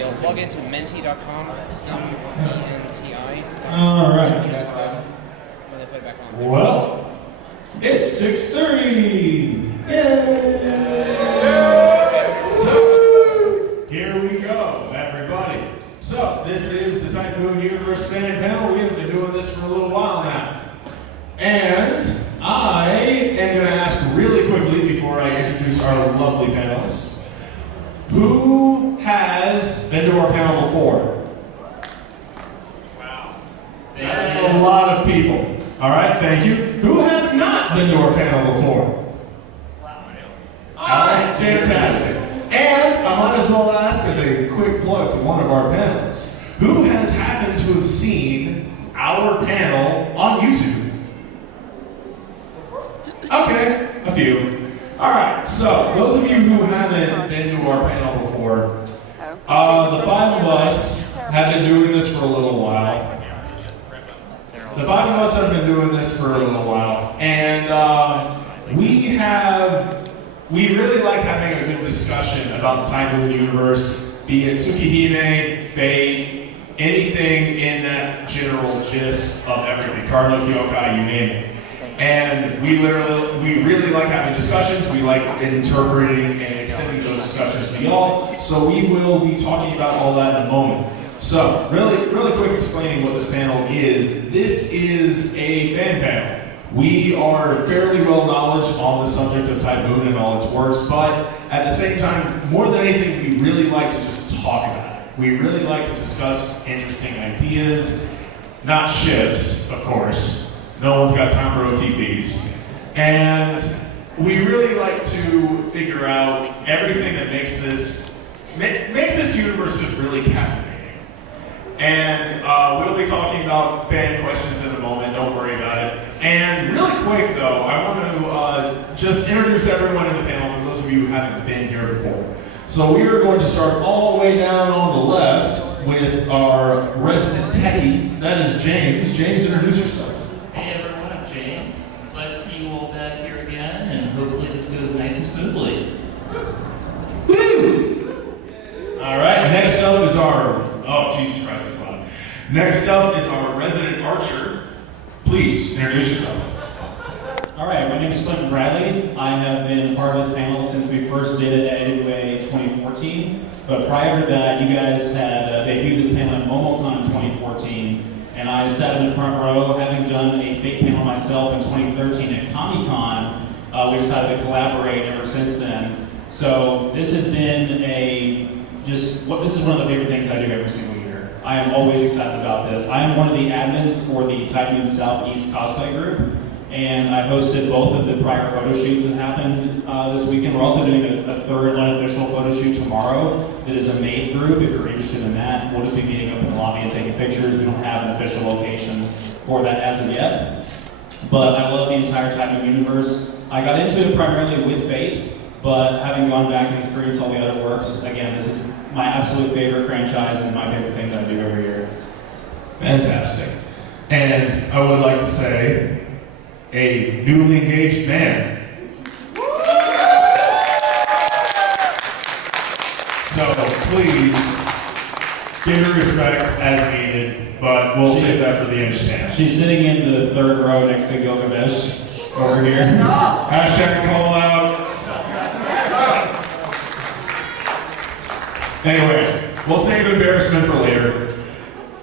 you'll log into menti.com, M-E-N-T-I. All right. When they put it back on. Well, it's 6:30. Yay! So, here we go, everybody. So, this is the Typhoon Universe Fan Panel. We have been doing this for a little while now. And I am going to ask really quickly before I introduce our lovely panelists, who has been to our panel before? Wow. That's a lot of people. All right, thank you. Who has not been to our panel before? All right, fantastic. And I might as well ask as a quick plug to one of our panelists, who has happened to have seen our panel on YouTube? Okay, a few. All right, so those of you who haven't been to our panel before, the five of us have been doing this for a little while. And we really like having a good discussion about the Typhoon universe, be it Tsukihime, Fate, anything in that general gist of everything, Cardinal Kyokai, you name it. And we really like having discussions. We like interpreting and extending those discussions to y'all. So we will be talking about all that in a moment. So really quick explaining what this panel is. This is a fan panel. We are fairly well knowledgeable on the subject of Typhoon and all its works, but at the same time, more than anything, we really like to just talk about it. We really like to discuss interesting ideas, not ships, of course. No one's got time for OTPs. And we really like to figure out everything that makes this universe just really captivating. And we'll be talking about fan questions in a moment, don't worry about it. And really quick though, I want to just introduce everyone in the panel for those of you who haven't been here before. So we are going to start all the way down on the left with our resident techie, that is James. James, introduce yourself. Hey everyone, I'm James. Glad to see you all back here again, and hopefully this goes nice and smoothly. Woo! All right, next up is our, oh Jesus Christ, that's loud. Next up is our resident archer. Please, introduce yourself. All right, my name is Clinton Bradley. I have been part of this panel since we first did it at AWA 2014. But prior to that, you guys had debuted this panel at MomoCon in 2014. And I sat in the front row, having done a Fate panel myself in 2013 at Comic-Con. We decided to collaborate ever since then. So this has been this is one of the favorite things I do every single year. I am always excited about this. I am one of the admins for the Typhoon Southeast cosplay group, and I hosted both of the prior photo shoots that happened this weekend. We're also doing a third unofficial photo shoot tomorrow that is a maid group. If you're interested in that, we'll just be meeting up in the lobby and taking pictures. We don't have an official location for that as of yet, but I love the entire Typhoon universe. I got into it primarily with Fate, but having gone back and experienced all the other works, again, this is my absolute favorite franchise and my favorite thing that I do every year. Fantastic. And I would like to say, a newly engaged man. So please, give her respect as needed, but we'll save that for the end stand. She's sitting in the third row next to Gilgamesh over here. Hashtag call out. Anyway, we'll save embarrassment for later.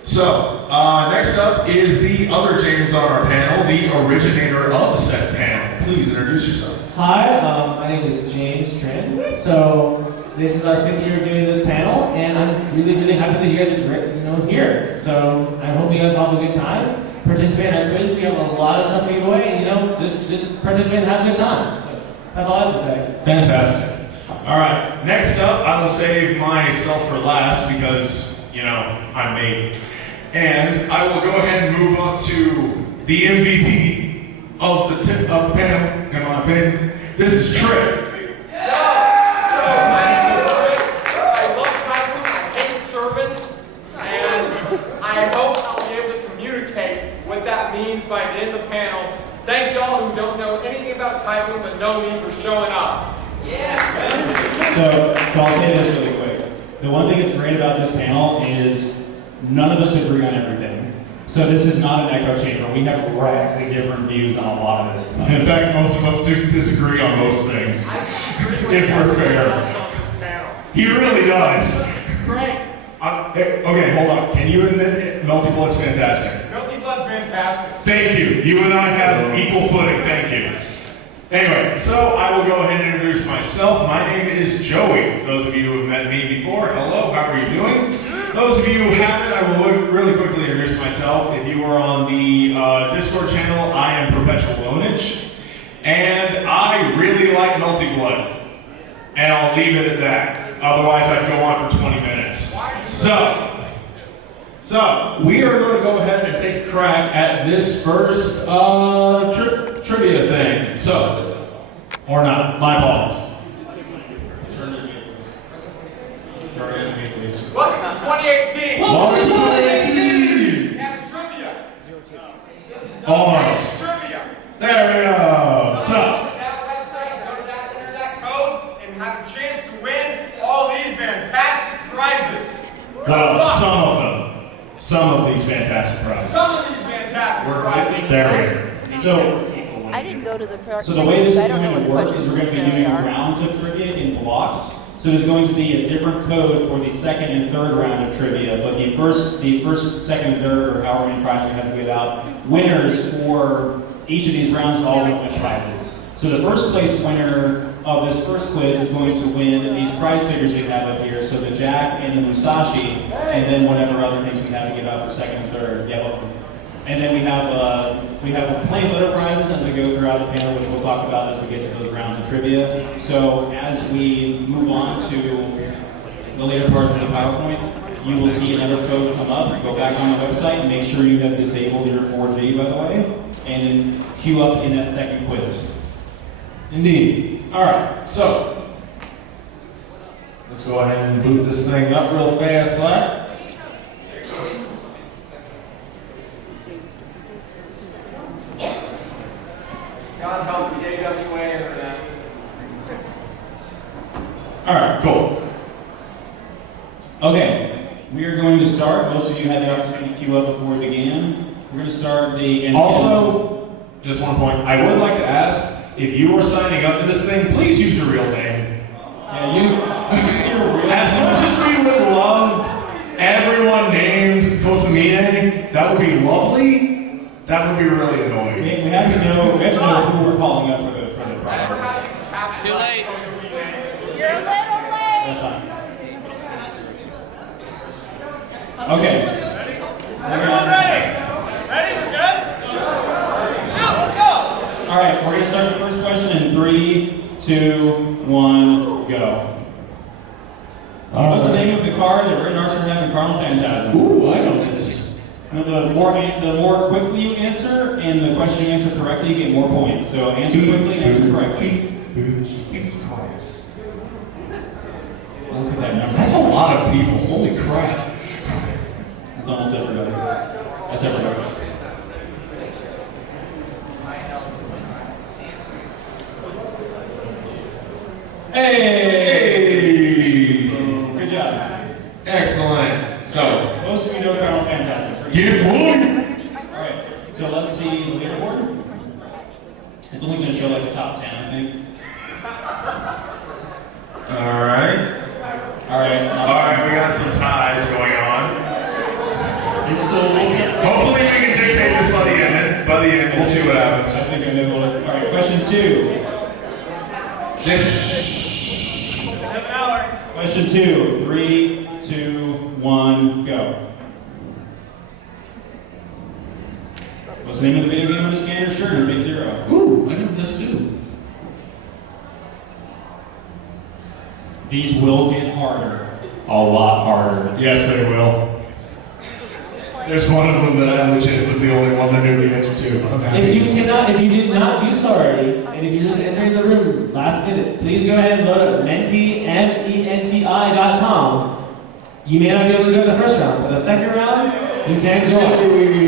So, next up is the other James on our panel, the originator of said panel. Please introduce yourself. Hi, my name is James Trin. So this is our 5th year of doing this panel, and I'm really happy that you guys are here. So I hope you guys all have a good time. Participate in our quiz. We have a lot of stuff to give away, and just participate and have a good time. So that's all I have to say. Fantastic. All right, next up, I will save myself for last because, I'm me. And I will go ahead and move up to the MVP of the panel, in my opinion. This is Trip. My name is Trip. I love Typhoon, I hate servants, and I hope I'll be able to communicate what that means by the end of the panel. Thank y'all who don't know anything about Typhoon but know me for showing up. So I'll say this really quick. The one thing that's great about this panel is none of us agree on everything. So this is not an echo chamber. We have radically different views on a lot of this stuff. In fact, most of us do disagree on most things. If we're fair. He really does. Great. Okay, hold on. Can you admit it? Melty Blood's fantastic? Melty Blood's fantastic. Thank you. You and I have equal footing. Thank you. Anyway, so I will go ahead and introduce myself. My name is Joey. Those of you who have met me before, hello, how are you doing? Those of you who haven't, I will really quickly introduce myself. If you are on the Discord channel, I am Perpetual Lonage, and I really like Melty Blood. And I'll leave it at that. Otherwise, I'd go on for 20 minutes. So we are going to go ahead and take a crack at this first trivia thing. So, or not, my apologies. Welcome to 2018. Welcome to 2018. We have a trivia. Almost. Trivia. There we go. So, That website, go to that, enter that code, and have a chance to win all these fantastic prizes. some of these fantastic prizes. Some of these fantastic prizes. There we go. So, I didn't go to the part. So the way this is I don't know going to what work the is we're going to be questions doing necessarily are. rounds of trivia in blocks. So there's going to be a different code for the second and third round of trivia, but the first, second, and third, or however many prizes we have to give out, winners for each of these rounds all going to win prizes. So the first place winner of this first quiz is going to win these prize figures we have up here. So the Jack and the Musashi, and then whatever other things we have to give out for second and third. Yeah, welcome. And then we have plenty of other prizes as we go throughout the panel, which we'll talk about as we get to those rounds of trivia. So as we move on to the later parts of the PowerPoint, you will see another code come up. Go back on the website and make sure you have disabled your Forward V, by the way, and then queue up in that second quiz. Indeed. All right, so let's go ahead and boot this thing up real fast, Slack. God help the AWA internet. All right, cool. Okay, we are going to start. Most of you had the opportunity to queue up before we began. We're going to start the... Also, just one point. I would like to ask, if you are signing up to this thing, please use your real name. Yeah, use your real... As much as we would love everyone named Kotamine, that would be lovely. That would be really annoying. We have to know who we're calling up for the prize. Too late. You're a little late. That's fine. Okay. Everyone ready? Ready? We're good? Shoot, let's go! All right, we're going to start the first question in 3, 2, 1, go. What's the name of the car that Red Archer have in Carnal Phantasm? Ooh, I know this. The more quickly you answer and the question you answer correctly, you get more points. So answer quickly and answer correctly. Jesus Christ. Look at that number. That's a lot of people. Holy crap. That's almost everybody. That's everybody. Hey! Good job. Excellent. So, Most of you know Carnal Phantasm. get one. Alright, so let's see the leaderboard. It's only going to show like the top 10, I think. All right. Alright, All right, we got some ties going on. This goes. Hopefully we can dictate this by the end. By the end, we'll see what I happens. think I know what it is. Alright, question 2. This. Question 2. 3, 2, 1, go. What's the name of the video game on the scanner? Sure, and Big Zero. Ooh, I know this too. These will get harder. A lot harder. Yes, they will. There's one of them that I legit was the only one that knew the answer to. If you did not do so already, and if you're just entering the room last minute, please go ahead and load up menti.com. You may not be able to join the first round, but the second round, you can join.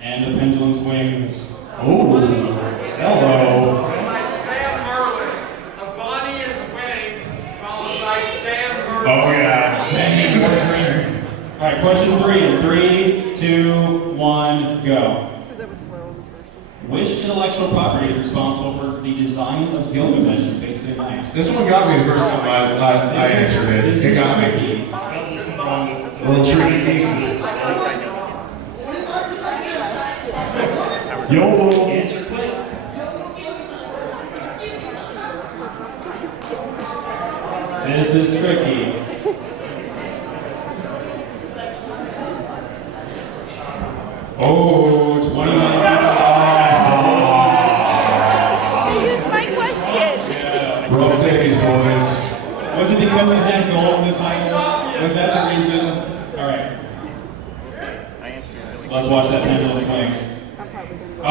And the pendulum swings. Oh, hello. Oh yeah. Dang it, more trainer. All right, question 3 in 3, 2, 1, go. Which intellectual property is responsible for the design of Gilgamesh in Fate Stay Night? This one got me the first time I answered it. This It is got me. tricky. I got this one wrong. A little tricky. YOLO. Answer quick. This is tricky. Oh, 20 minutes. They used my question. Rough days, boys. Was it because he had gold in the title? Was that the reason? All right. Let's watch that pendulum swing. Oh.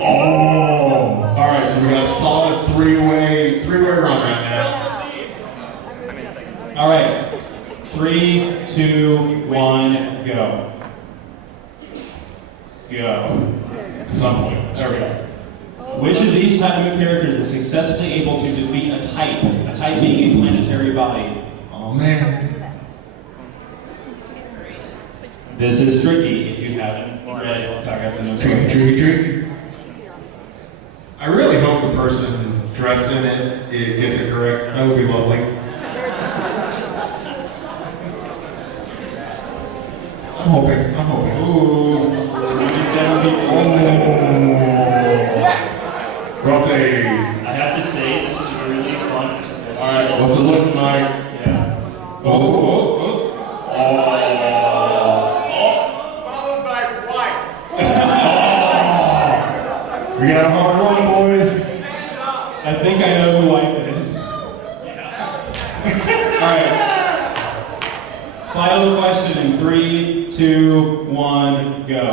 Oh. All right, so we got a solid three-way run right now. All right. 3, 2, 1, go. Go. At some point. There we go. Which of these type of characters was successfully able to defeat a type being a planetary body? Oh man. This is tricky if you haven't read Kagase no Tricky. I really hope the person dressed in it gets it correct. That would be lovely. I'm hoping. Ooh, 27 people. Rough day. I have to say, this is really fun. Alright, what's it looking like? Yeah. Oh. Followed by white. We got a hard one, boys. I think I know who wife is. Alright. Final question in 3, 2, 1, go.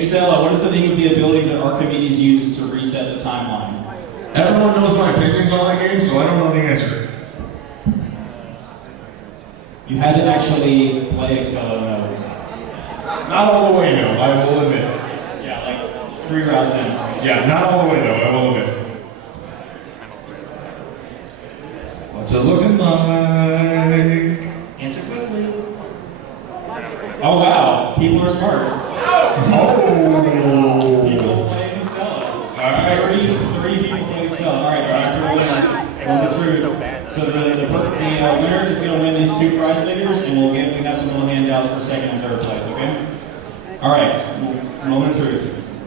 Stella, what is the name of the ability that Archimedes uses to reset the timeline? Everyone knows my opinions on that game, so I don't know the answer. You had to actually play Excel to know this. Not all the way, though, I will admit. Yeah, like 3 rounds in. Yeah, not all the way, though, I will admit. What's it looking like? Answer quickly. Oh wow, people are smart. Oh! People play Excel. Alright. 3 people play Excel. Alright, time for the winner. So the winner is going to win these 2 prize figures, and we have some little handouts for 2nd and 3rd place, okay? Alright, moment of truth.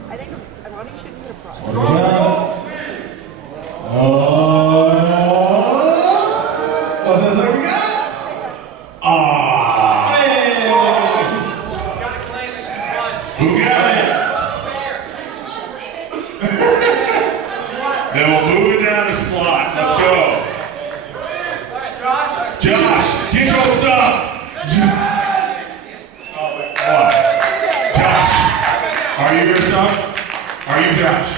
I think Ronnie should get a prize. What is that? Oh! What's this we got? Ah! Hey! Gotta claim it. Come on. Who got it? Then we'll move it down to slot. Let's go. Josh. Josh, get your stuff. What? Josh, are you your son? Are you Josh?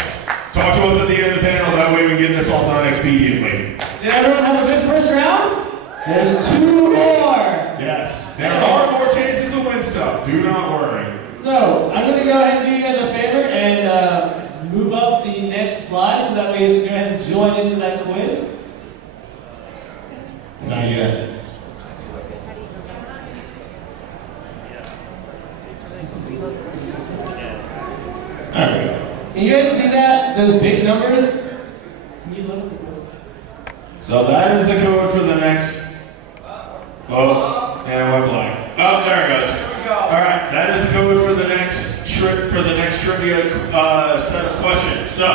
Talk to us at the end of the panel. That way we can get this all done expediently. Did everyone have a good first round? There's 2 more. Yes. There are more chances to win stuff. Do not worry. So, I'm going to go ahead and do you guys a favor and move up the next slide so that way you can go ahead and join into that quiz. Not yet. Can you guys see that? Those big numbers? Can you look at those? So that is the code for the next. Oh, and it went blank. Oh, there it goes. All right, that is the code for the next trivia set of questions. So,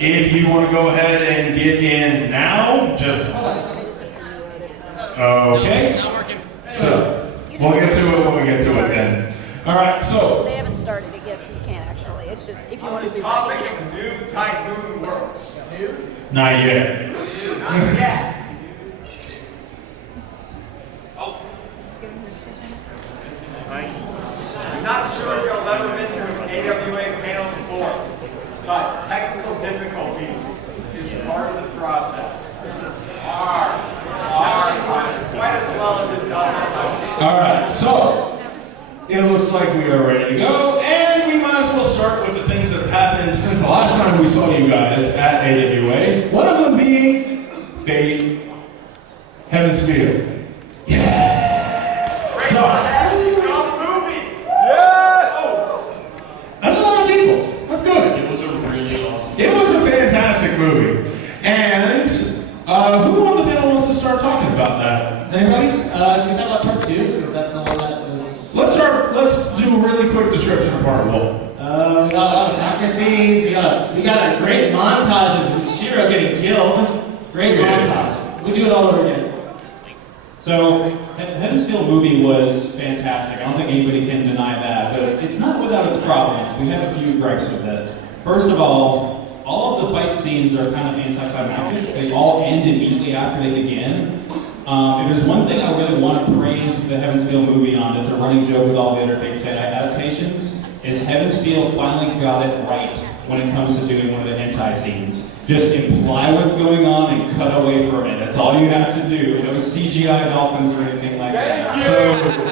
if you want to go ahead and get in now, just okay. So we'll get to it when we get to it then. All right, so They haven't started it yet, so you can't actually. It's just if you want On to the be topic ready. of new typhoon works. not yet. Not yet. I'm not sure if y'all ever been to an AWA panel before, but technical difficulties is part of the process. Ours works quite as well as it does. All right, so it looks like we are ready to go, and we might as well start with the things that have happened since the last time we saw you guys at AWA. One of them being Fate Heaven's Feel. Yeah! Great So, you saw the movie! Yes! that's a lot of people. That's good. It was a really awesome. It was a fantastic movie. And who on the panel wants to start talking about that? Anybody? We can talk about part 2, since that's the one that was... Let's do a really quick description of part 1. We got a lot of soccer scenes. We got a great montage of Shiro getting killed. Great montage. We do it all over again. So, Heaven's Feel movie was fantastic. I don't think anybody can deny that, but it's not without its problems. We have a few gripes with it. First of all of the fight scenes are kind of anticlimactic. They all end immediately after they begin. If there's one thing I really want to praise the Heaven's Feel movie on, it's a running joke with all the other Fate Stay Night adaptations, is Heaven's Feel finally got it right when it comes to doing one of the hentai scenes. Just imply what's going on and cut away from it. That's all you have to do. No CGI dolphins or anything like that.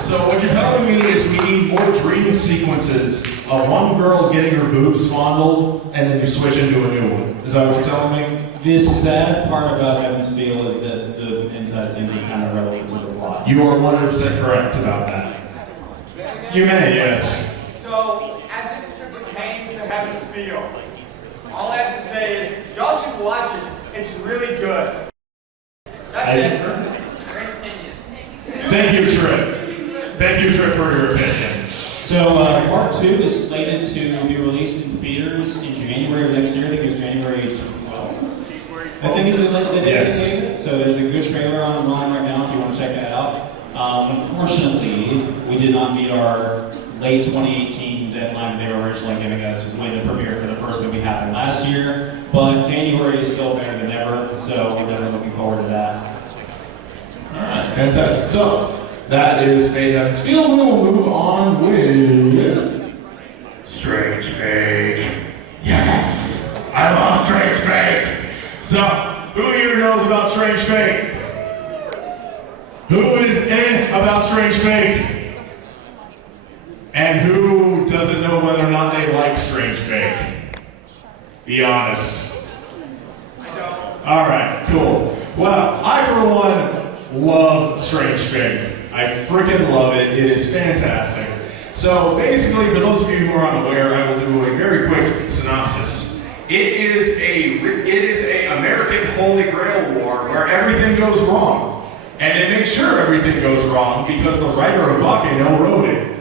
So what you're telling me is we need more dream sequences of one girl getting her boobs fondled and then you switch into a new one. Is that what you're telling me? The sad part about Heaven's Feel is that the hentai scenes are kind of relevant to the plot. You are 100% correct about that. You may, yes. So, as it pertains to Heaven's Feel, all I have to say is, y'all should watch it. It's really good. That's it. Thank you, Trip. Thank you, Trip, for your opinion. So part 2 is slated to be released in theaters in January of next year. I think it's January 12th. I think it's the day. Yes. So there's a good trailer online right now if you want to check that out. Unfortunately, we did not meet our late 2018 deadline they were originally giving us when the premiere for the first movie happened last year. But January is still better than ever, so we're definitely looking forward to that. Alright, fantastic. So, that is Fate Heaven's Feel. We will move on with Strange Fate. Yes! I love Strange Fate! So, who here knows about Strange Fate? Who is about Strange Fate? And who doesn't know whether or not they like Strange Fate? Be honest. Alright, cool. Well, I for one love Strange Fate. I freaking love it. It is fantastic. So basically, for those of you who are unaware, I will do a very quick synopsis. It is a American Holy Grail war where everything goes wrong. And they make sure everything goes wrong because the writer of Bakeno wrote it.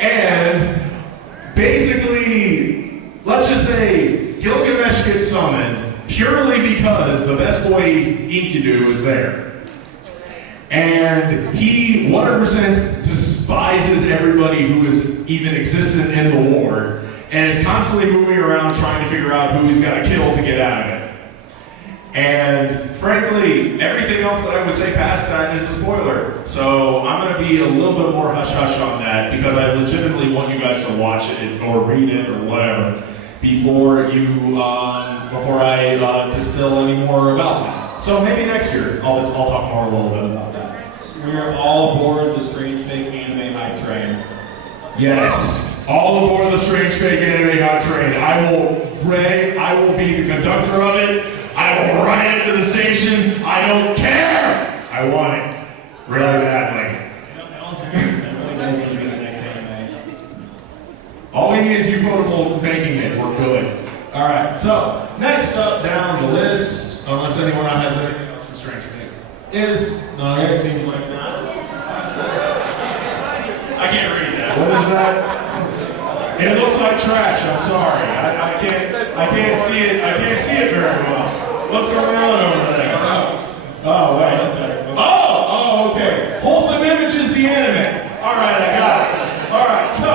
And basically, let's just say Gilgamesh gets summoned purely because the best boy Enkidu is there. And he 100% despises everybody who is even existent in the war and is constantly moving around trying to figure out who he's got to kill to get out of it. And frankly, everything else that I would say past that is a spoiler. So I'm going to be a little bit more hush-hush on that because I legitimately want you guys to watch it or read it or whatever before I distill any more about that. So maybe next year I'll talk more a little bit about that. We're all aboard the Strange Fate anime hype train. Yes, all aboard the Strange Fate anime hype train. I will be the conductor of it. I will ride it to the station. I don't care. I want it really badly. All we need is you people making it. We're good. All right. So next up down the list, unless anyone has anything else from Strange Fate, it seems like not. I can't read that. What is that? It looks like trash. I'm sorry. I can't see it. I can't see it very well. What's going on over there? Oh, wait. That's better. Oh, okay. Wholesome Images, the anime. All right, I got it. All right. So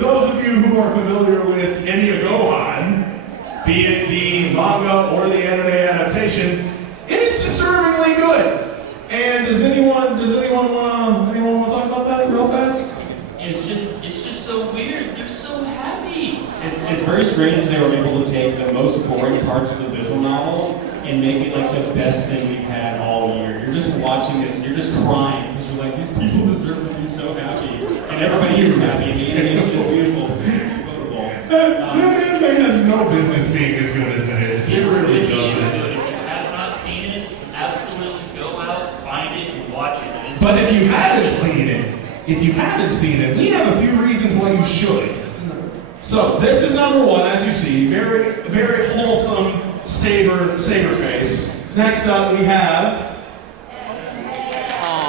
those of you who are familiar with Enya Gohan, be it the manga or the anime adaptation, it is disturbingly good. And does anyone want to talk about that real fast? It's just so weird. They're so happy. It's very strange they were able to take the most boring parts of the visual novel and make it like the best thing we've had all year. You're just watching this and you're just crying because you're like, these people deserve to be so happy. And everybody is happy. And the animation is beautiful. That anime has no business being as good as it is. It really doesn't. If you have not seen it, absolutely go But if you haven't seen it, we have a few reasons why you should. So this is number one, as you see, very, very wholesome saber face. Next up, we have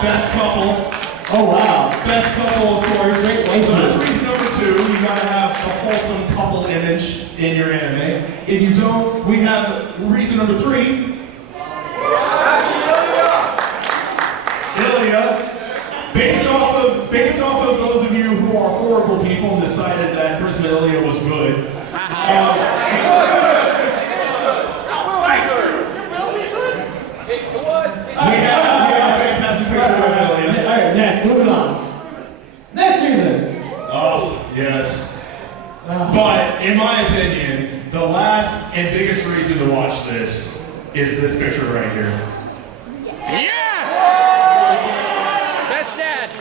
best couple. Oh wow. Best couple, of course. Great white So that's one. reason number two. You gotta have a wholesome couple image in your anime. If you don't, we have reason number three. Ilya. Based off of those of you who are horrible people and decided that Prisma Ilya was good. We have a fantastic picture of Ilya. Alright, next, moving on. Next reason. Oh, yes. But in my opinion, the last and biggest reason to watch this is this picture right here. Yes! Best dad.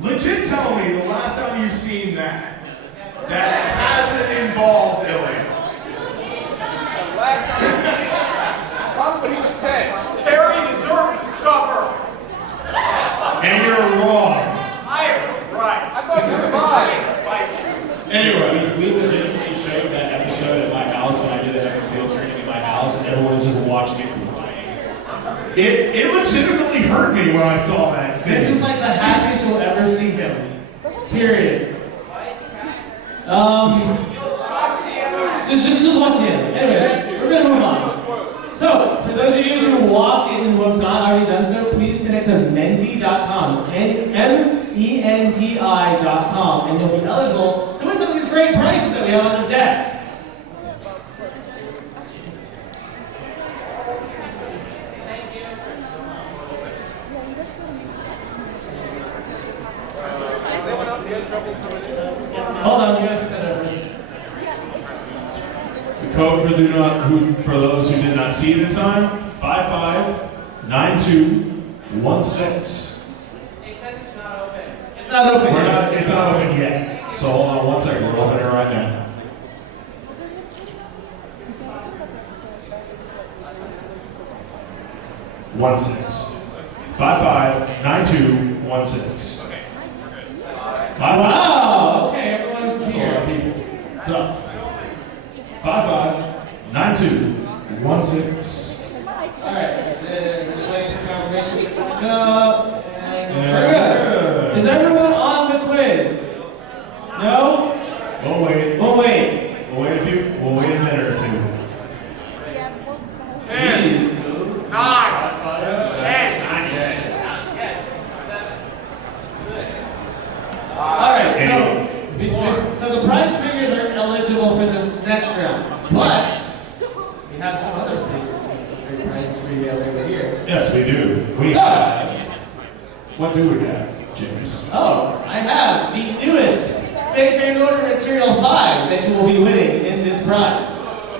Legit tell me the last time you've seen that hasn't involved Ilya. Probably he was 10. Terry deserved to suffer. And you're wrong. I am right. I thought you were mine. Anyway, We legitimately showed that episode at my house when I did the Epic Steel screening at my house, and everyone was just watching it crying. it legitimately hurt me when I saw that This scene. is like the happiest you'll ever see him. Period. Just watch the end. Anyways, we're gonna move on. So, for those of you who walked in and who have not already done so, please connect to menti.com, MENTI.com, and you'll be eligible to win some of these great prizes that we have on this desk. Hold on, you have to set it up first. The code for those who did not see it in time, 559216. It's not open. It's not open yet. So hold on one second, we're opening it right now. One six. 559216. Wow, okay, everyone's here. So 559216. Alright, just waiting for confirmation to come up. And we're good. Is everyone on the quiz? No? We'll wait. We'll wait. We'll wait a minute or two. 10, Jeez. 9, 10. Alright, so the prize figures are eligible for this next round. But we have some other figures. Since the big prizes we have over here. Yes, we do. We So, have. What do we have, James? oh, I have the newest Fake Grand Order Material 5 that you will be winning in this prize.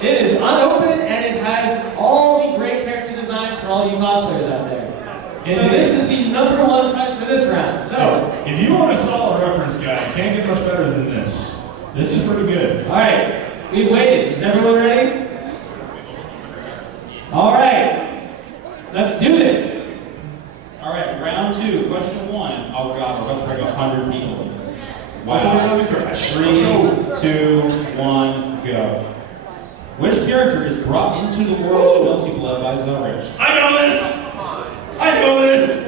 It is unopened and it has all the great character designs for all you cosplayers out there. So this is the #1 prize for this round. So, If you want a solid reference guide, you can't get much better than this. This is pretty good. alright, we've waited. Is everyone ready? Alright, let's do this. All right, round two, question one. Oh God, we're about to break 100 people in this. Wow. Wow. 3, 2, 1, go. Which character is brought into the world of Melty Blood by Zelrich? I know this! I know this!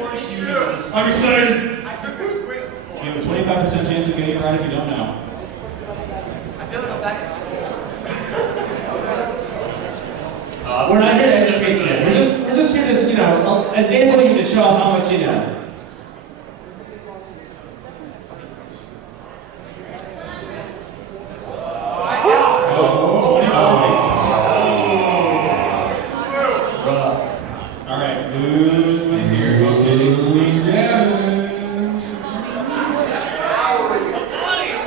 I'm excited! I took this quiz before. You have a 25% chance of getting it right if you don't know. I feel like I'm back at school. We're not here to educate you. We're just here to, enable you to show off how much you know. All right, who's winning here?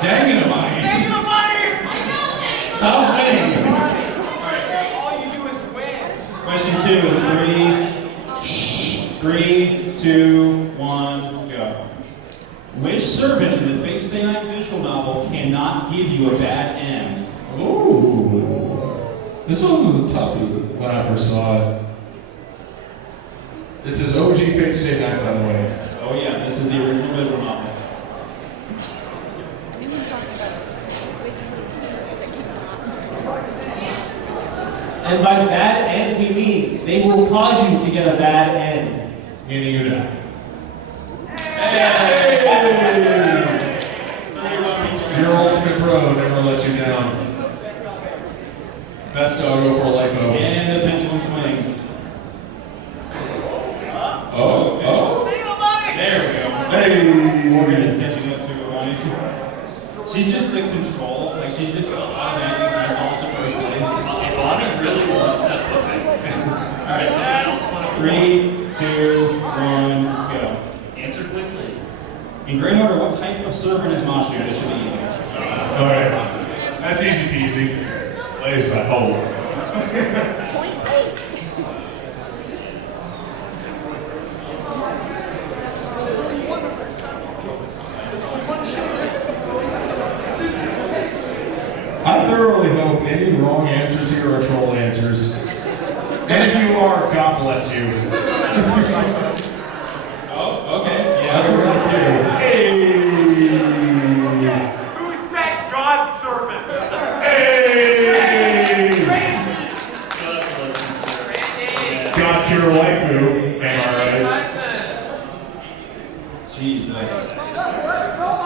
Dang it, am I? Stop winning. All you do is win. Question two, 3, 2, 1, go. Which servant in the Fate Stay Night visual novel cannot give you a bad end? Ooh. This one was a toughie when I first saw it. This is OG Fake State Night, by the way. Oh yeah, this is the original visual novel. We've been talking about this basically a team that cannot. And by bad end, we mean they will cause you to get a bad end. Meaning you die. Your ultimate pro never lets you down. Best doggo for life. And the pendulum swings. Oh. There we go. Hey. Morgan is catching up to Ronnie. She's just the control. Like she just automatically calls to first place. Okay, Bonnie really wants that book. Alright, so else want to 3, 2, 1, go. answer quickly. In great order, what type of servant is Mashu? This should be easy. Alright. That's easy peasy. Ladies, I hope. Point eight. I thoroughly hope any wrong answers here are troll answers. And if you are, God bless you. Oh, okay. I can really Yeah. Hey! Who said God's servant? Hey! God bless you, sir. Got your waifu. Am I right? Jesus.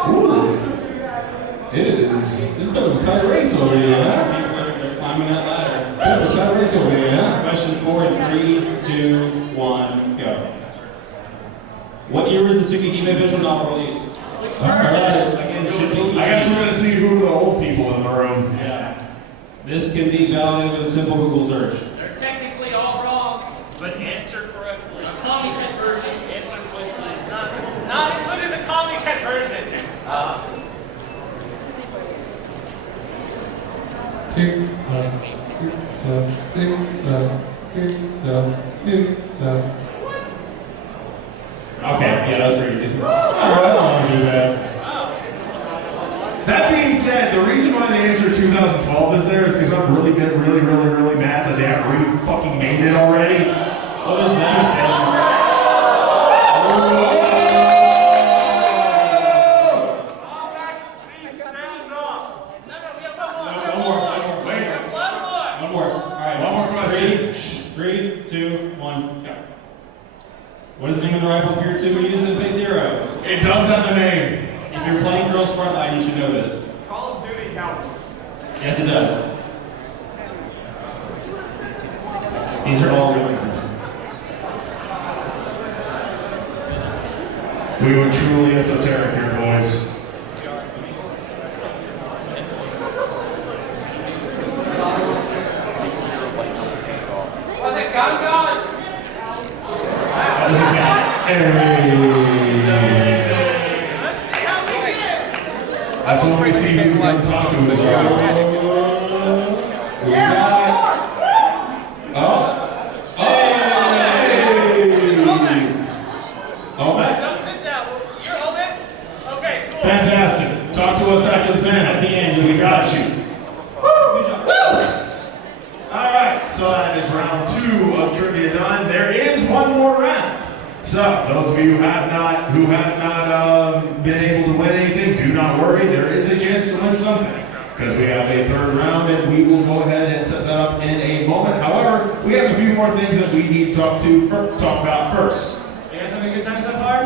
Ooh. It's a bit of a tight race over here, huh? People are climbing that ladder. Bit of a tight race over here, huh? Question 4 in 3, 2, 1, go. What year was the Tsukihime visual novel released? Alright. Again, should be easy. I guess we're gonna see who are the old people in the room. Yeah. This can be validated with a simple Google search. They're technically all wrong, but answer correctly. Comic version, answer quickly. Not including the comic version. Tick tock, tick tock, tick tock, tick tock, tick tock. Okay, yeah, that was pretty easy. Alright, I don't want to do that. That being said, the reason why the answer 2012 is there is because I'm really mad that they haven't fucking made it already. What is that? Please stand up. One more. All right, One more question. 3, 2, 1, go. What is the name of the rifle Kiritsugu uses in Fate Zero? It does have a name. If you're playing Girls Frontline, you should know this. Call of Duty helps. Yes, it does. These are all real ones. We were truly esoteric here, boys. Was it Gun Gun? That was a guy. Hey. Let's see how we did. That's when we see who Gun Taco is. Oh. Omex? Don't sit down. You're Omex? Okay, cool. Fantastic. Talk to us after the fan. At the end, we got you. Alright, so that is round 2 of trivia done. There is one more round. So, those of you who have not been able to win anything, do not worry. There is a chance to win something. Because we have a third round and we will go ahead and set that up in a moment. However, we have a few more things that we need to talk about first. You guys having a good time so far?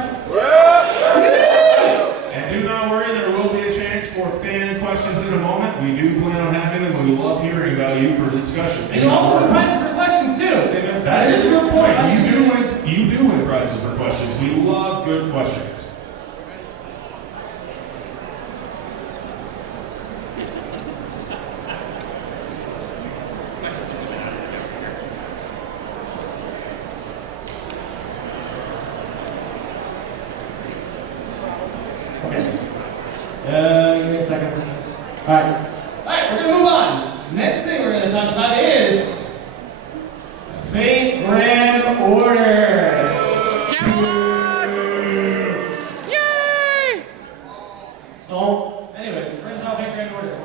And do not worry, there will be a chance for fan questions in a moment. We do plan on having them. We love hearing about you for discussion. And you also win prizes for questions too. So That is a good point. You do win prizes for questions. We love good questions. Give me a second, please. Alright, we're gonna move on. Next thing we're gonna talk about is Fate Grand Order. Yay! So, anyways, we're gonna talk Fate Grand Order.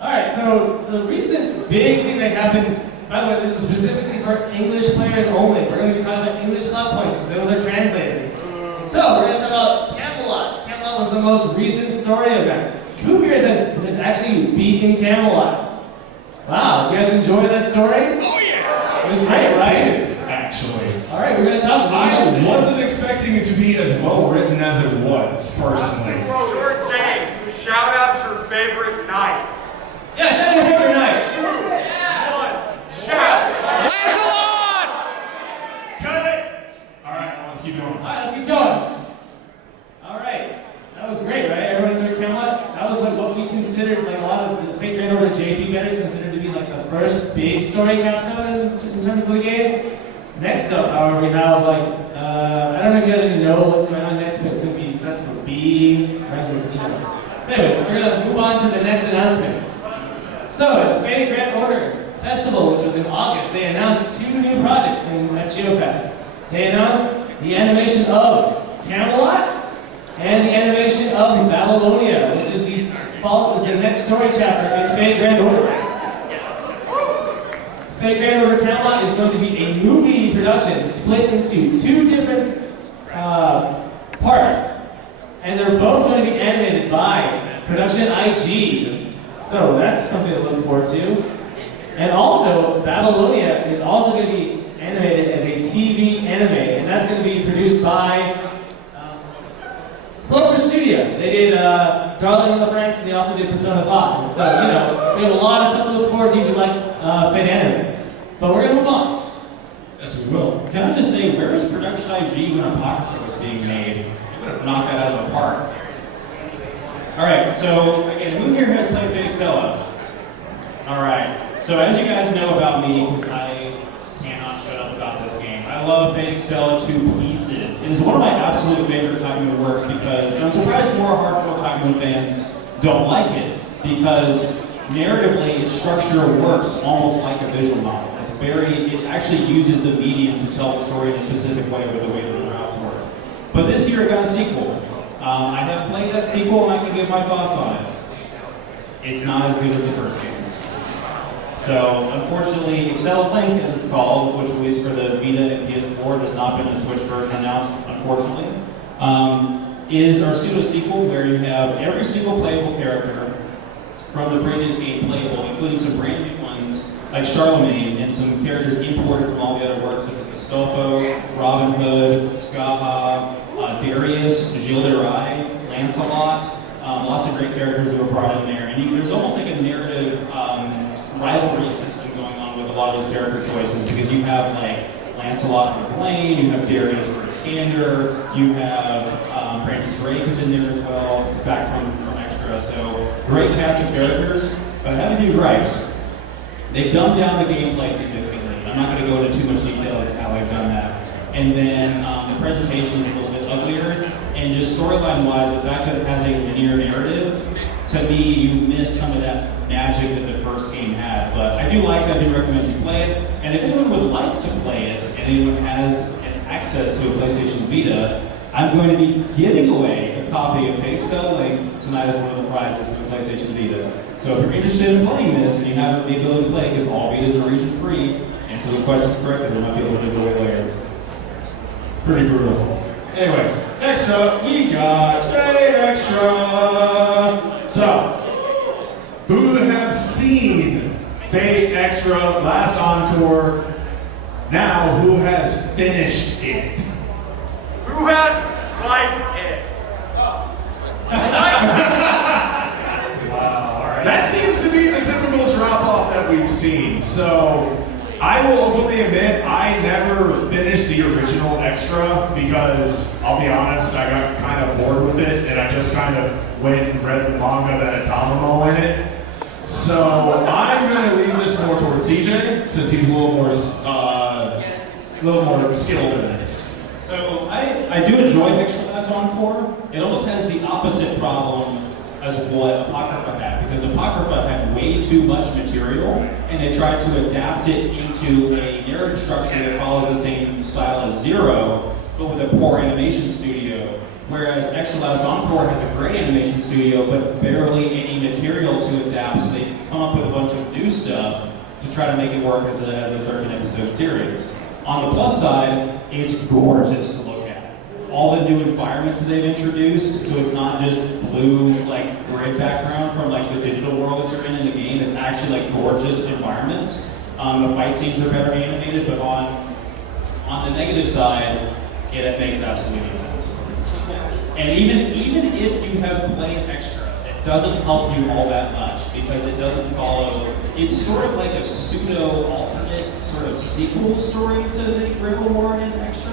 Alright, so the recent big thing that happened By the way, this is specifically for English players only. We're going to be talking about English club points because those are translated. So, we're going to talk about Camelot. Camelot was the most recent story event. Who here has actually beaten Camelot? Wow, do you guys enjoy that story? Oh yeah! It was great, right? Actually. All right, we're going to talk about I wasn't expecting it to be as well written as it was, personally. Short Dave, shout out your favorite knight. Yeah, shout out your favorite night. 2, 1, shout! Cut it! Alright, let's keep going. All right, let's keep going. All right, that was great, right? Everyone enjoyed Camelot? That was like what we considered, like a lot of the Fate Grand Order JP bettors considered to be like the first big story capstone in terms of the game. Next up, however, we have like, I don't know if you guys even know what's going on next, but it's going to be starts with B, rhymes with E. Anyways, we're going to move on to the next announcement. So, at the Fate Grand Order Festival, which was in August, they announced 2 new projects at GeoFest. They announced the animation of Camelot and the animation of Babylonia, which is the next story chapter in Fate Grand Order. Fate Grand Order Camelot is going to be a movie production split into 2 different parts, and they're both going to be animated by Production IG. So that's something to look forward to. And also, Babylonia is also going to be animated as a TV anime, and that's going to be produced by Clover Studio. They did Darling in the Franxx, and they also did Persona 5. So, you know, we have a lot of stuff to look forward to if you like Fate anime. But we're going to move on. Yes, we will. Can I just say, where was Production IG when Apocrypha was being made? You would have knocked that out of the park. Alright, so again, who here has played Fate Stella? Alright, so as you guys know about me, because I cannot shut up about this game, I love Fate Stella to pieces. It is one of my absolute favorite Time Moon works because, and I'm surprised more hardcore Time Moon fans don't like it, because narratively, its structure works almost like a visual novel. It actually uses the medium to tell the story in a specific way with the way the routes work. But this year it got a sequel. I have played that sequel and I can give my thoughts on it. It's not as good as the first game. So, unfortunately, Excel Link, as it's called, which released for the Vita and PS4, there's not been a Switch version announced, unfortunately, is our pseudo-sequel where you have every single playable character from the previous game playable, including some brand new ones like Charlemagne and some characters imported from all the other works such as Astolfo, Robin Hood, Skaha, Darius, Gilles de Rais, Lancelot, lots of great characters that were brought in there. And there's almost like a narrative rivalry system going on with a lot of those character choices because you have like Lancelot for Blaine, you have Darius for Iskander, you have Francis Drake is in there as well, back from Extra. So great cast of characters, but I have a few gripes. They've dumbed down the gameplay significantly. I'm not going to go into too much detail of how they've done that. And then the presentation is a little bit uglier, and just storyline-wise, the fact that it has a linear narrative, to me, you miss some of that magic that the first game had. But I do like that. I do recommend you play it. And if anyone would like to play it, and anyone has access to a PlayStation Vita, I'm going to be giving away a copy of Fate Stella Link tonight as one of the prizes for the PlayStation Vita. So if you're interested in playing this and you have the ability to play, because all Vitas are region free, answer those questions correctly, we might be able to give away later. Pretty brutal. Anyway, next up, we got Fate Extra. So, who have seen Fate Extra last Encore? Now, who has finished it? Who has liked it? Wow, all right. That seems to be the typical drop-off that we've seen. So, I will openly admit, I never finished the original Extra because, I'll be honest, I got kind of bored with it, and I just kind of went and read the manga that had Tamamo in it. So, I'm going to leave this more towards CJ, since he's a little more skilled in this. So I do enjoy Extra Class Encore. It almost has the opposite problem as what Apocrypha had, because Apocrypha had way too much material, and they tried to adapt it into a narrative structure that follows the same style as Zero, but with a poor animation studio. Whereas Extra Class Encore has a great animation studio, but barely any material to adapt, so they come up with a bunch of new stuff to try to make it work as a 13-episode series. On the plus side, it's gorgeous to look at. All the new environments that they've introduced, so it's not just blue, like, gray background from like the digital world that you're in the game. It's actually like gorgeous environments. The fight scenes are better animated, but on the negative side, it makes absolutely no sense. And even if you have played extra, it doesn't help you all that much because it doesn't follow. It's sort of like a pseudo alternate sort of sequel story to the Grim Award in extra.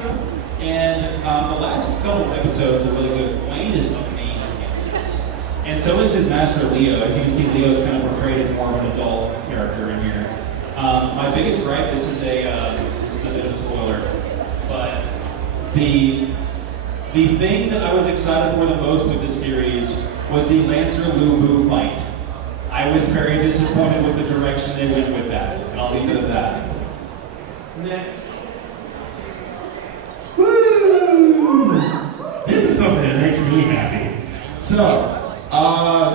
And the last couple of episodes are really good. Wayne is amazing in this, and so is his master Leo. As you can see, Leo's kind of portrayed as more of an adult character in here. My biggest gripe, this is a bit of a spoiler, but the thing that I was excited for the most with this series was the Lancer Lu Bu fight. I was very disappointed with the direction they went with that, and I'll leave it at that. Next. Woo! This is something that makes me happy. So,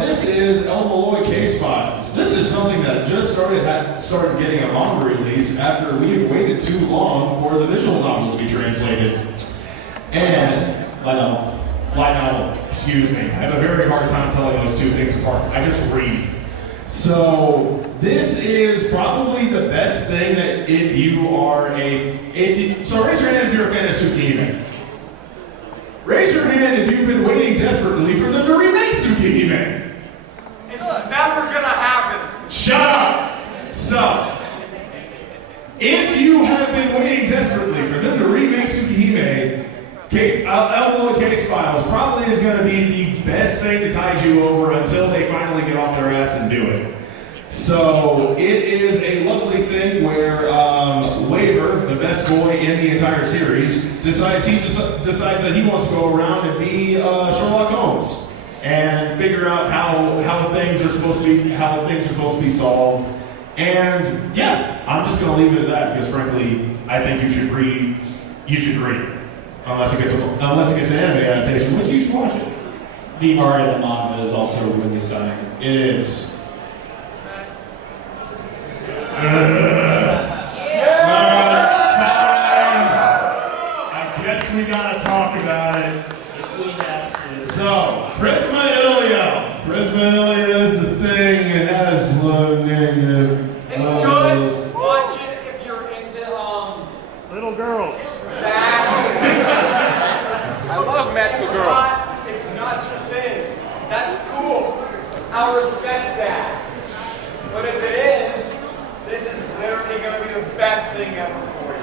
this is El Malloy Case Files. This is something that just started getting a manga release after we've waited too long for the visual novel to be translated. And light novel, excuse me. I have a very hard time telling those two things apart. I just read. So this is probably the best thing that if you are so raise your hand if you're a fan of Tsukihime. Raise your hand if you've been waiting desperately for them to remake Tsukihime. It's never gonna happen. Shut up! So, if you have been waiting desperately for them to remake Tsukihime, El Malloy Case Files probably is going to be the best thing to tide you over until they finally get off their ass and do it. So it is a lovely thing where Waver, the best boy in the entire series, decides that he wants to go around and be Sherlock Holmes and figure out how things are supposed to be solved. And yeah, I'm just going to leave it at that because frankly, I think you should read. Unless it gets an anime adaptation, which you should watch it. The art in the manga is also really stunning. It is. I guess we gotta talk about it. If we have to. So, Prisma Ilia. Prisma Ilia is the thing, and that is low negative. It's good. Watch it if you're into Little girls. I love magical girls. It's not your thing. That's cool. I'll respect that. But if it is, this is literally going to be the best thing ever for you.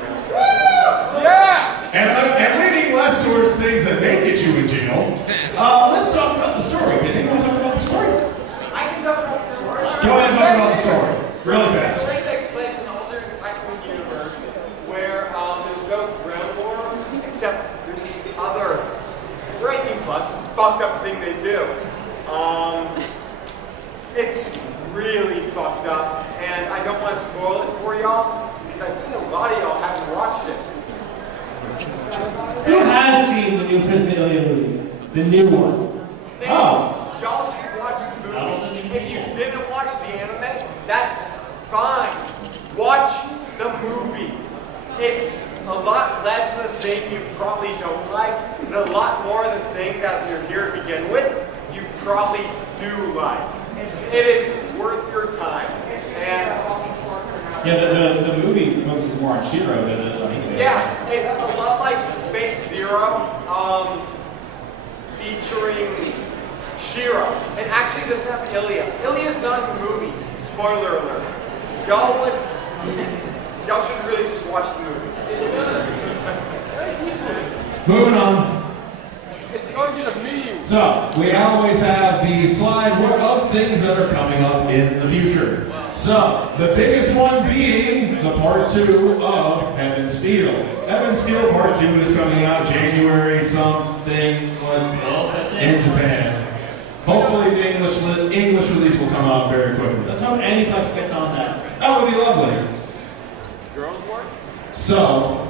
Yeah! And leading less towards things that may get you in jail, let's talk about the story. Can anyone talk about the story? I can talk about the story. Go ahead and talk about the story. Really fast. The story takes place in an alternate Tycoon universe where there's no ground war, except there's this other 18 plus fucked up thing they do. It's really fucked up, and I don't want to spoil it for y'all because I think a lot of y'all haven't watched it. Who has seen the new Prisma movie? The new one? Oh. Y'all should watch the movie. If you didn't watch the anime, that's fine. Watch the movie. It's a lot less the thing you probably don't like, and a lot more the thing that you're here to begin with, you probably do like. It is worth your time. And Yeah, the movie focuses more on Shiro than it does on anything. yeah, it's a lot like Fate Zero, featuring Shiro. And actually it doesn't have Ilia. Ilia's not in the movie. Spoiler alert. Y'all should really just watch the movie. Moving on. It's going to me. So, we always have the slide of things that are coming up in the future. So, the biggest one being the part 2 of Heaven's Feel. Heaven's Feel part 2 is coming out January something in Japan. Hopefully the English release will come out very quickly. Let's hope Aniplex gets on that. That would be lovely. So,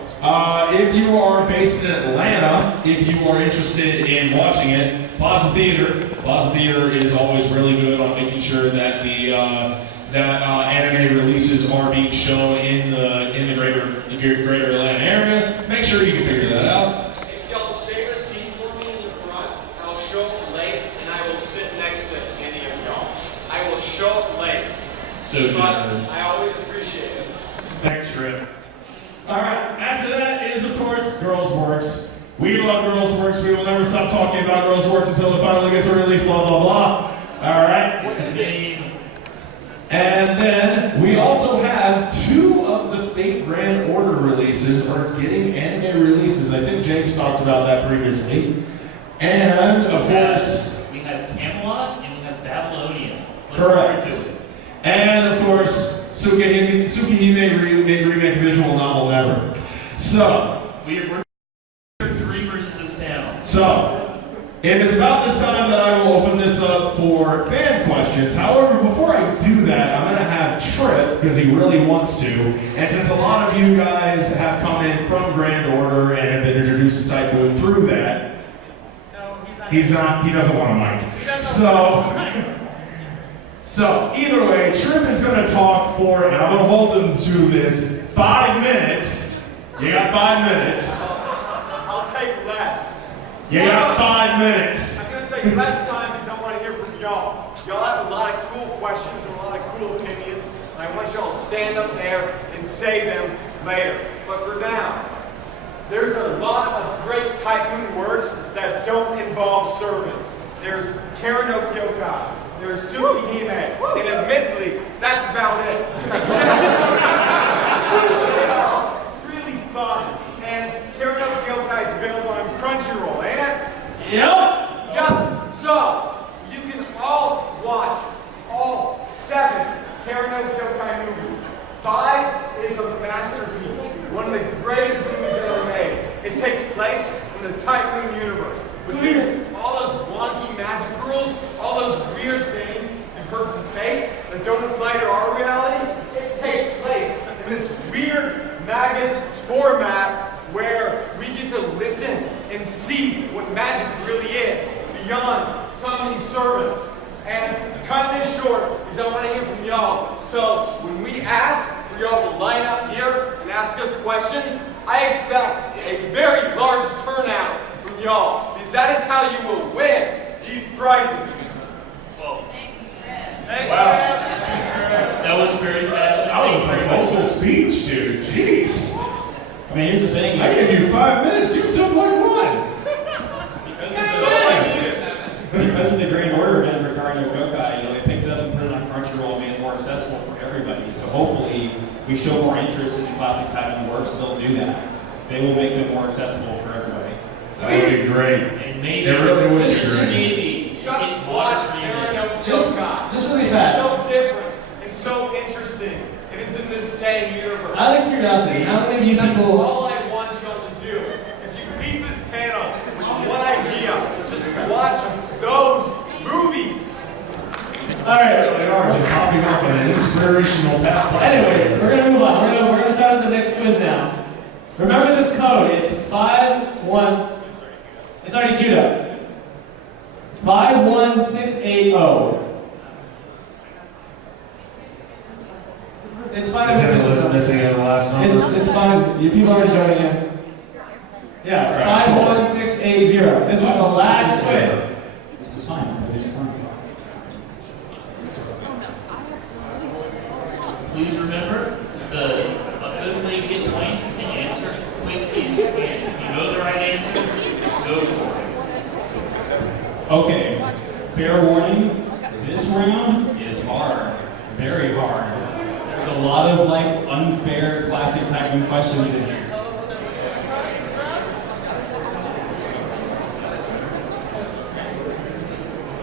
if you are based in Atlanta, if you are interested in watching it, Plaza Theater is always really good on making sure that that anime releases are being shown in the greater Atlanta area. Make sure you can figure that out. If y'all save a seat for me in the front, I'll show up late and I will sit next to any of y'all. I will show up late. So generous. I always appreciate it. Thanks, Trip. All right, after that is, of course, Girls Works. We love Girls Works. We will never stop talking about Girls Works until it finally gets released, blah, blah, blah. All right. What's the name? And then we also have 2 of the Fate Grand Order releases are getting anime releases. I think James talked about that previously. And, of course... We have Camelot and we have Babylonian. Correct. And, of course, Tsukihime remake visual novel Never. So, We're dreamers in this panel. So, it is about this time that I will open this up for fan questions. However, before I do that, I'm going to have Trip, because he really wants to. And since a lot of you guys have come in from Grand Order and have been introduced to Typhoon through that, he doesn't want a mic. So, either way, Trip is going to talk for, and I'm going to hold him to this, 5 minutes. You got 5 minutes. I'll take less. You got 5 minutes. I'm going to take less time because I want to hear from y'all. Y'all have a lot of cool questions and a lot of cool opinions, and I want y'all to stand up there and say them later. But for now, there's a lot of great Typhoon works that don't involve servants. There's Kara no Kyokai, there's Tsukihime, and admittedly, that's about it. It's really fun, and Kara no Kyokai is available on Crunchyroll, ain't it? Yep. Yep. So, you can all watch all 7 Kara no Kyokai movies. 5 is a masterpiece, one of the greatest movies ever made. It takes place in the Typhoon universe, which means all those wonky magic rules, all those weird things you've heard from Fate that don't apply to our reality, it takes place in this weird Magus format where we get to listen and see what magic really is beyond summoning servants. And cut this short because I want to hear from y'all. So when we ask for y'all to line up here and ask us questions, I expect a very large turnout from y'all because that is how you will win these prizes. Well, Thanks, Wow. that was very passionate. That was a vocal speech, dude. Jeez. I mean, here's the thing. I gave you 5 minutes. You took like 1. Because of the Grand Order event for Kara no Kyokai, they picked it up and put it on Crunchyroll and made it more accessible for everybody. So hopefully, we show more interest in the classic Typhoon works. They'll do that. They will make them more accessible for everybody. That would be great. And maybe It really would be just great. maybe Just get watch one Kara no remake. Kyokai. Just really It's fast. so different and so interesting. And it's in the same universe. Out of curiosity, how many of you That's people... all I want y'all to do. If you leave this panel with one idea, just watch those movies. All right. They are just hopping off on an inspirational path. Anyways, we're gonna move on. We're gonna start with the next quiz now. Remember this code. It's 51. It's already queued up. 51680. It's fine. Is there a little missing in the last number? It's fine. You people are joining in. Yeah, it's 51680. This is the last quiz. This is fine. Everything's fine. Please remember, a good way to get points is to answer as quickly as you can. If you know the right answer, go for it. Okay, fair warning, this round is hard, very hard. There's a lot of unfair classic Typhoon questions in here.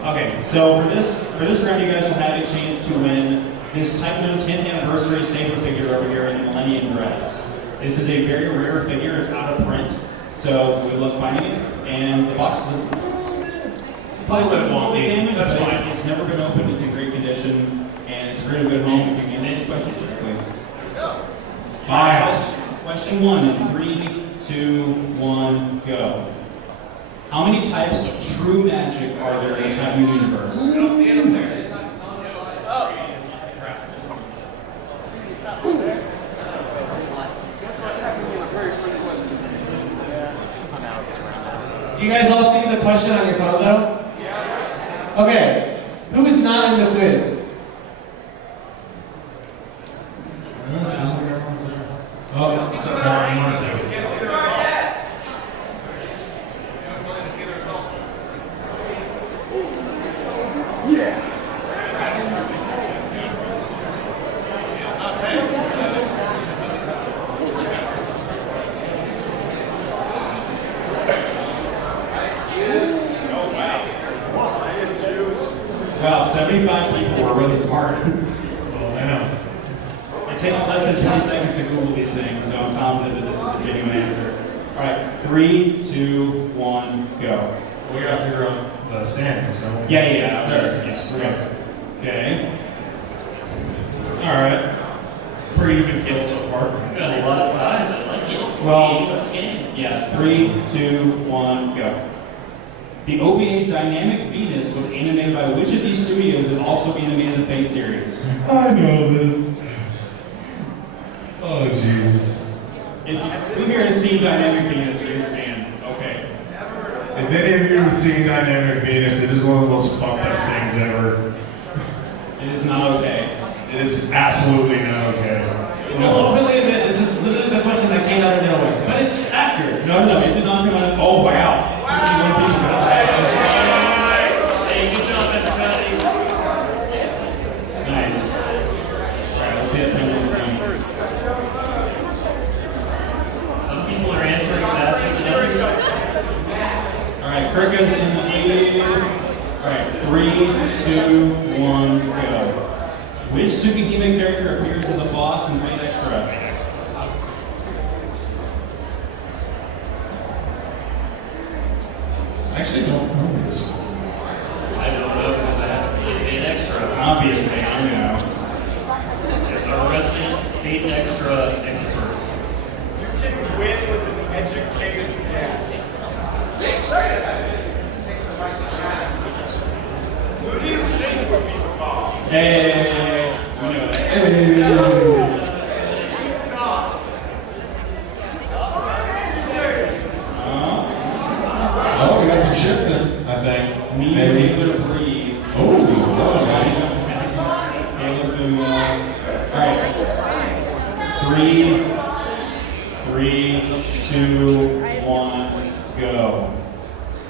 Okay, so for this round you guys will have a chance to win this Typhoon 10th anniversary saber figure over here in the Millennium Dress. This is a very rare figure, it's out of print, so good luck finding it. And the box is Probably won't be. damaged, That's but fine. it's never been opened, it's in great condition, and it's for a good home if you can answer these questions correctly. Question 1 in 3, 2, 1, go. How many types of true magic are there in the Typhoon universe? Do you guys all see the question on your phone though? Yeah. Okay. Who is not in the quiz? Wow, 75 people were really smart. Well, I know. It takes less than 20 seconds to Google these things, so I'm confident that this was a genuine answer. All right, 3, 2, 1, go. We got to figure out the standings, don't we? Yeah, There. yes. Okay. All right. Pretty even kill so far. We got a lot of ties. I like it. Well, Let's game. Yeah, 3, 2, 1, go. The OVA Dynamic Venus was animated by which of these studios and also animated the Fate series? I know this. Oh, Jesus. Who here has seen Dynamic Venus? Raise your hand. Okay. If any of you have seen Dynamic Venus, it is one of the most fucked up things ever. It is not okay. It is absolutely not okay. No, really, this is literally the question that came out of nowhere. But it's accurate. No, it did not come out. Oh, wow. Hey, good job, everybody. Nice. All right, let's see that pendulum swing. Some people are answering faster than others. All right, Kirk goes in the lead. All right, 3, 2, 1, go. Which Tsukihime character appears as a boss in Fate Extra? I actually don't know this one. I don't know because I haven't played Fate Extra. Obviously, I know. As our resident Fate Extra expert. You can win with an educated guess. Who do you think would be the boss? Hey, we know that. Oh, we got some shifting, I think. Me and Taylor Free. Oh, Taylor's doing well. Alright. 3, 2, 1, go.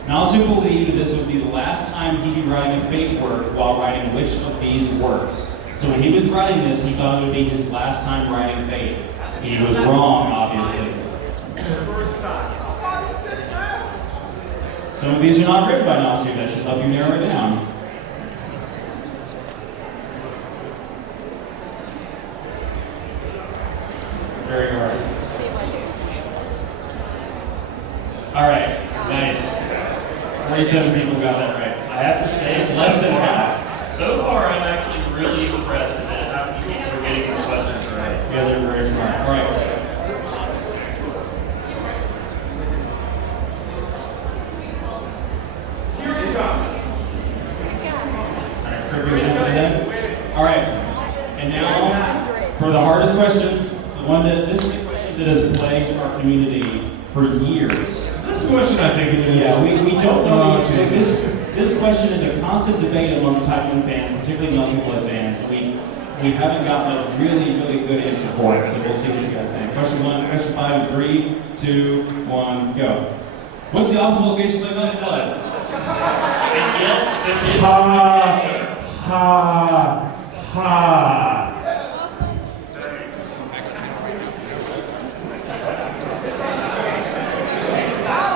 Nasu believed that this would be the last time he'd be writing a Fate work while writing which of these works. So when he was writing this, he thought it would be his last time writing Fate. He was wrong, obviously. First time. Some of these are not written by Nasu, that should help you narrow it down. Very hard. Alright, nice. 47 people got that right. I have to say, It's less than half. So far, I'm actually really impressed at how many people are getting these questions right. Yeah, they're very smart. Alright. Alright, and now for the hardest question, the one that this is the question that has plagued our community for years. Is this a question I think it is? Yeah, we don't know. Oh, Jesus. This question is a constant debate among Type 1 fans, particularly Multi-Blood fans. We haven't gotten a really good answer for it, so we'll see what you guys think. Question 1, question 5, in 3, 2, 1, go. What's the optimal location to play Multi-Blood? And yet, there is Ha, ha.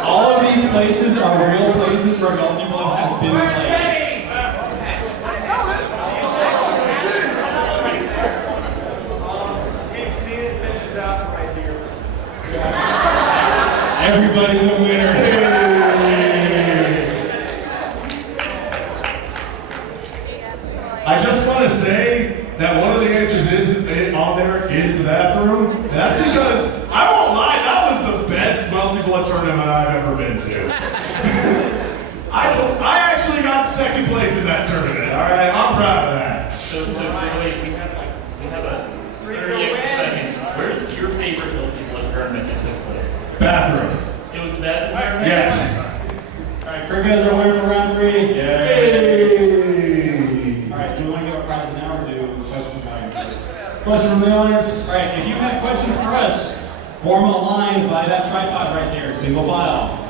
All of these places are real places where Multi-Blood has been played. We've seen it fence out right here. Everybody's a winner. I just want to say that one of the answers on there is the bathroom. And that's because, I won't lie, that was the best Multi-Blood tournament I've ever been to. I actually got second place in that tournament, alright? I'm proud of that. so wait, we have a 30 Bathroom. It was the bathroom. Yes. All right, crew guys are winning for round 3. Yay! All right, do we want to give a prize now or do questions from the audience? Question from the audience. All right, if you have questions for us, form a line by that tripod right there, single file.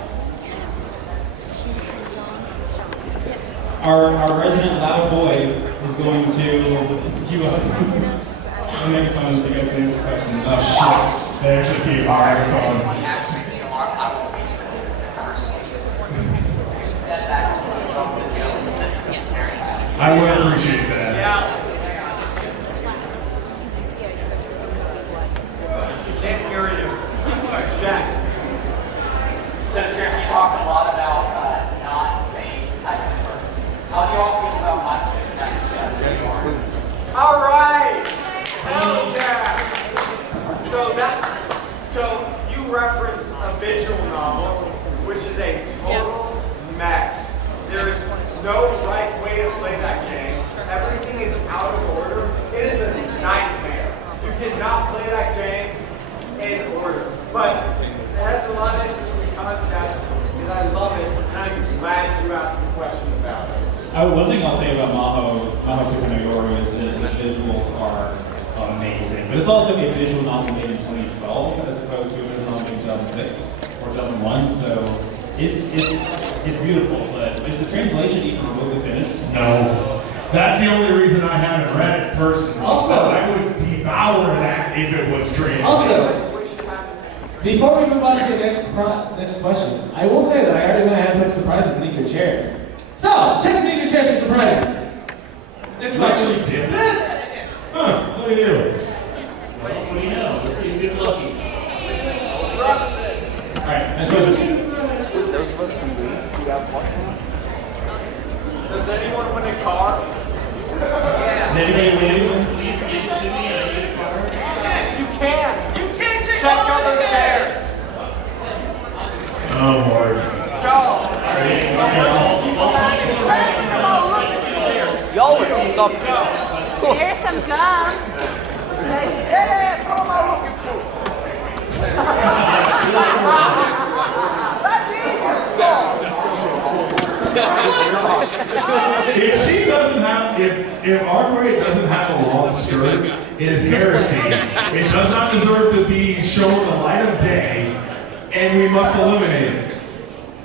Our resident loud boy is going to queue up. I'm making fun of this, so you guys can answer questions. Oh shit. There should be a microphone. I would appreciate that. Yeah. Can't hear you. Jack. So, Chair, you talked a lot about non-fame type of work. How do you all feel about non-fame type of work? All right. Hell yeah. So you referenced a visual novel, which is a total mess. There is no right way to play that game. Everything is out of order. It is a nightmare. You cannot play that game in order. But it has a lot of interesting concepts, and I love it, and I'm glad you asked the question about it. One thing I'll say about Maho Sukanagoro is that the visuals are amazing. But it's also a visual novel made in 2012 as opposed to a visual novel made in 2006 or 2001. So it's beautiful. But is the translation even remotely finished? No. That's the only reason I haven't read it personally. Also, I would devour that if it was translated. Also, before we move on to the next question, I will say that I already went ahead and put surprises beneath your chairs. So, check beneath your chairs for surprises. Next You question. actually did that? Huh, look at you. What do you know? Let's see who's lucky. Alright, next question. Those of us from Greece, do you have one? Does anyone win a car? Did anybody leave? Please give it to me and I get a card. You can. Check other chairs. Oh, Lord. Go. Y'all would stop. Here's some gum. If she doesn't have, if our parade doesn't have a long skirt, it is heresy. It does not deserve to be shown the light of day, and we must eliminate it.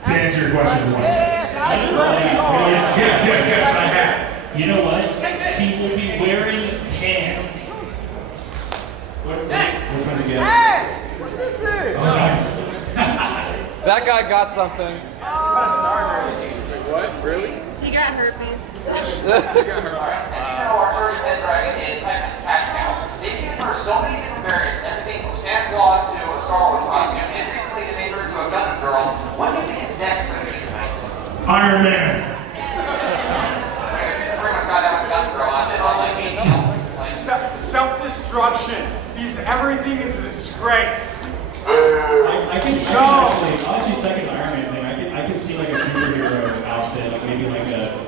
To answer your question, one. Yes, I have. You know what? He will be wearing pants. Which one again? Hey, what this is? Oh, nice. That guy got something. He got herpes. You know our first dead dragon is hash cow. They've used her so many different variants, everything from Santa Claus to a Star Wars costume, and recently they made her into a Gundam girl. What do you think is next for the Meet Nights? Iron Man. Pretty much got that was a Gundam girl. I did all like anything else. Self-destruction. Because everything is a disgrace. I can actually second the Iron Man thing. I can see like a superhero outfit, like maybe like a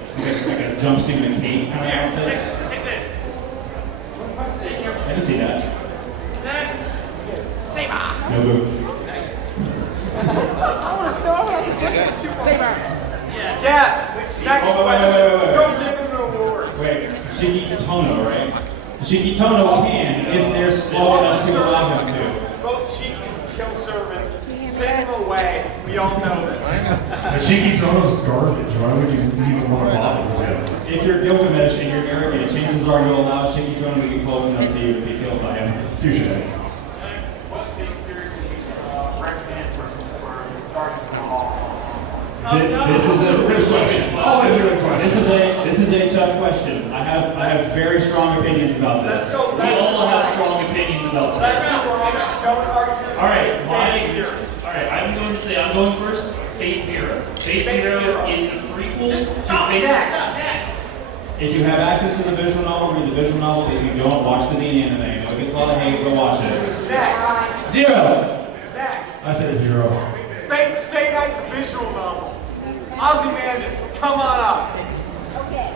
jumpsuit and cape kind of outfit. Take this. I can see that. Next. Saber. No move. Saber. Yes. Next Oh, wait, question. wait. Don't give him an award. Wait, Shiki Tono, right? Shiki Tono can if they're slow enough to allow him to. Both Shikis kill servants. Send them away. We all know this. Shiki Tono's garbage. Why would you even want to bother with him? If you're Gilgamesh and you're arrogant, chances are you'll allow Shiki Tono to get close enough to you to be killed by him. Touche. This is a This question. Always a good question. This is a tough question. I have very strong opinions about this. So We all have strong opinions about that. Don't argue. All right, Serious. all right. I'm going to say I'm going first. Fate Zero. Fate Zero is the prequel to Fate. If you have access to the visual novel, read the visual novel. If you don't, watch the main anime. I know it gets a lot of hate, go watch it. Next. 0. Next. I said 0. Fate Stay Night visual novel. Ozymandias, come on up. Okay.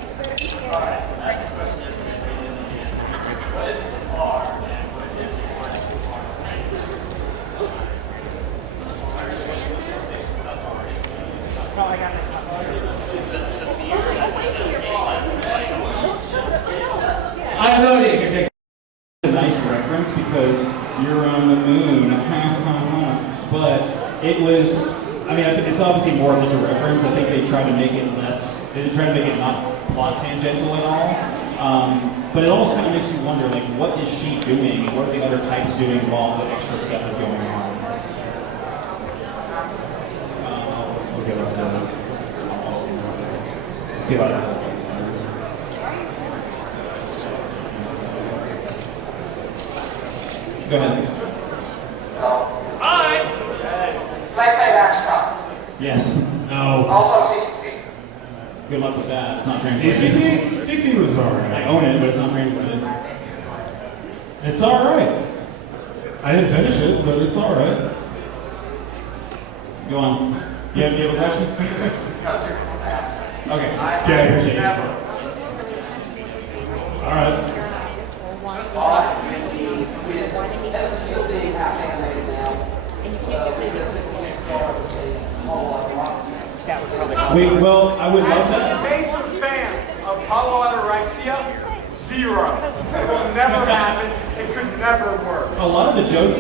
because you're on the moon. But it was, I mean, it's obviously more of just a reference. I think they tried to make it not plot tangential at all. But it almost kind of makes you wonder, like, what is she doing? And what are the other types doing while the extra stuff is going on? Okay, let's see about that. Go ahead. Hi! Flag action up. Yes. No. Also CCC. Good luck with that. It's not translated. CC was alright. I own it, but it's not translated. It's alright. I didn't finish it, but it's alright. Go on. You have a question? Okay. Okay. I appreciate it. Alright. Wait, well, I would love As a that. major fan of holoanorexia, zero. It will never happen. It could never work. A lot of the jokes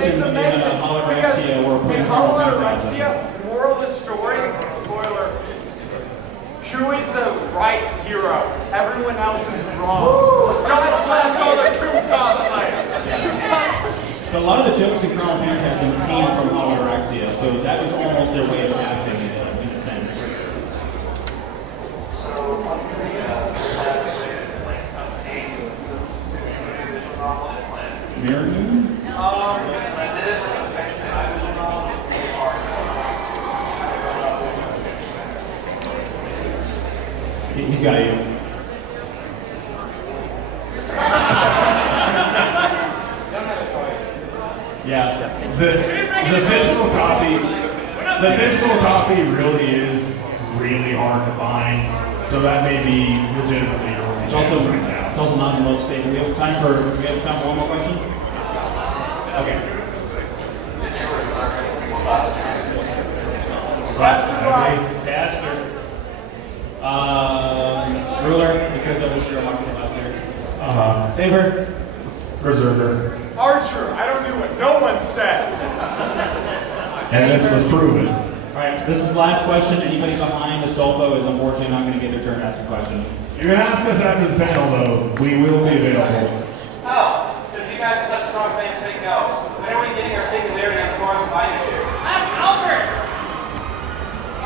It's in amazing. holoanorexia were put In in front of holoanorexia, moral of the story, spoiler, Q is the right hero. Everyone else is wrong. God bless all the Q cosplayers. But a lot of the jokes in Colonel Phantasm came from holoanorexia, so that was almost their way of acting in a sense. Mirror Moon? He's got you. Yeah. The physical copy really is really hard to find, so that may be legitimately your only It's chance also right now. it's also not the most stable. We have time for one more question? Okay. Pastor. Ruler, because that was your market last year. Saber. Preserver. Archer, I don't do what no one says. And this was proven. Alright, this is the last question. Anybody behind Astolfo is unfortunately not going to get their turn to ask a question. You can ask us after the panel, though. We will be available. So, since you guys are such strong fans, take notes. When are we getting our singularity on the Forest of Ionishu? Ask Albert!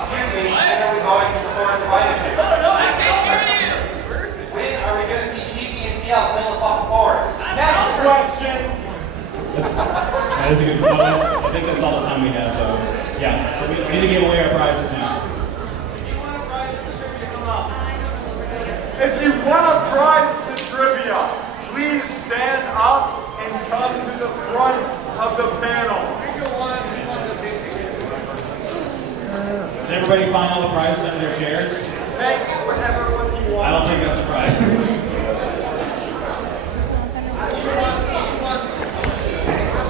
Excuse me, when are we going to the Forest of Ionishu? No, I can't hear you! When are we going to see Shiki and see out the middle of fucking forest? Next question. That is a good question. I think that's all the time we have, though. Yeah, so we need to give away our prizes now. If you want a prize for trivia, please stand up and come to the front of the panel. Did everybody find all the prizes under their chairs? Take whatever one you want. I don't think that's a prize.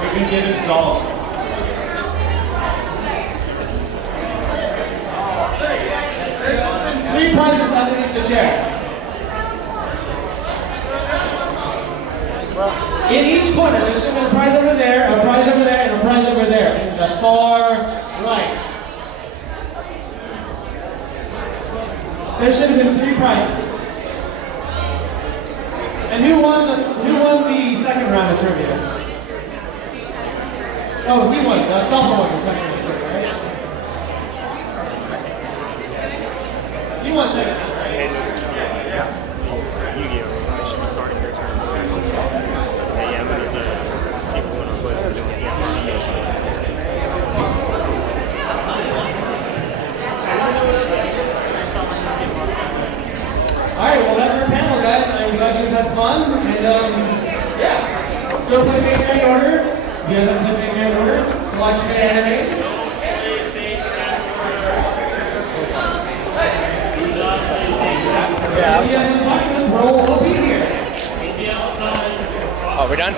We've been given salt. There's 3 prizes underneath the chair. In each corner, there should have been a prize over there, a prize over there, and a prize over there. In the far right. There should have been 3 prizes. And who won the second round of trivia? Oh, he won. Stelma won the second round of trivia, right? You won second round, right? Yu-Gi-Oh! I should be starting your turn. So yeah, I'm gonna do sequel one but then we see how far it goes. Alright, well that's our panel, guys. I'm glad you guys had fun. And yeah. Go play Big Grand Order. You guys have to play Big Grand Order. Watch the animes. Yeah. If you guys want to talk to us, we'll be here. Oh, we're done?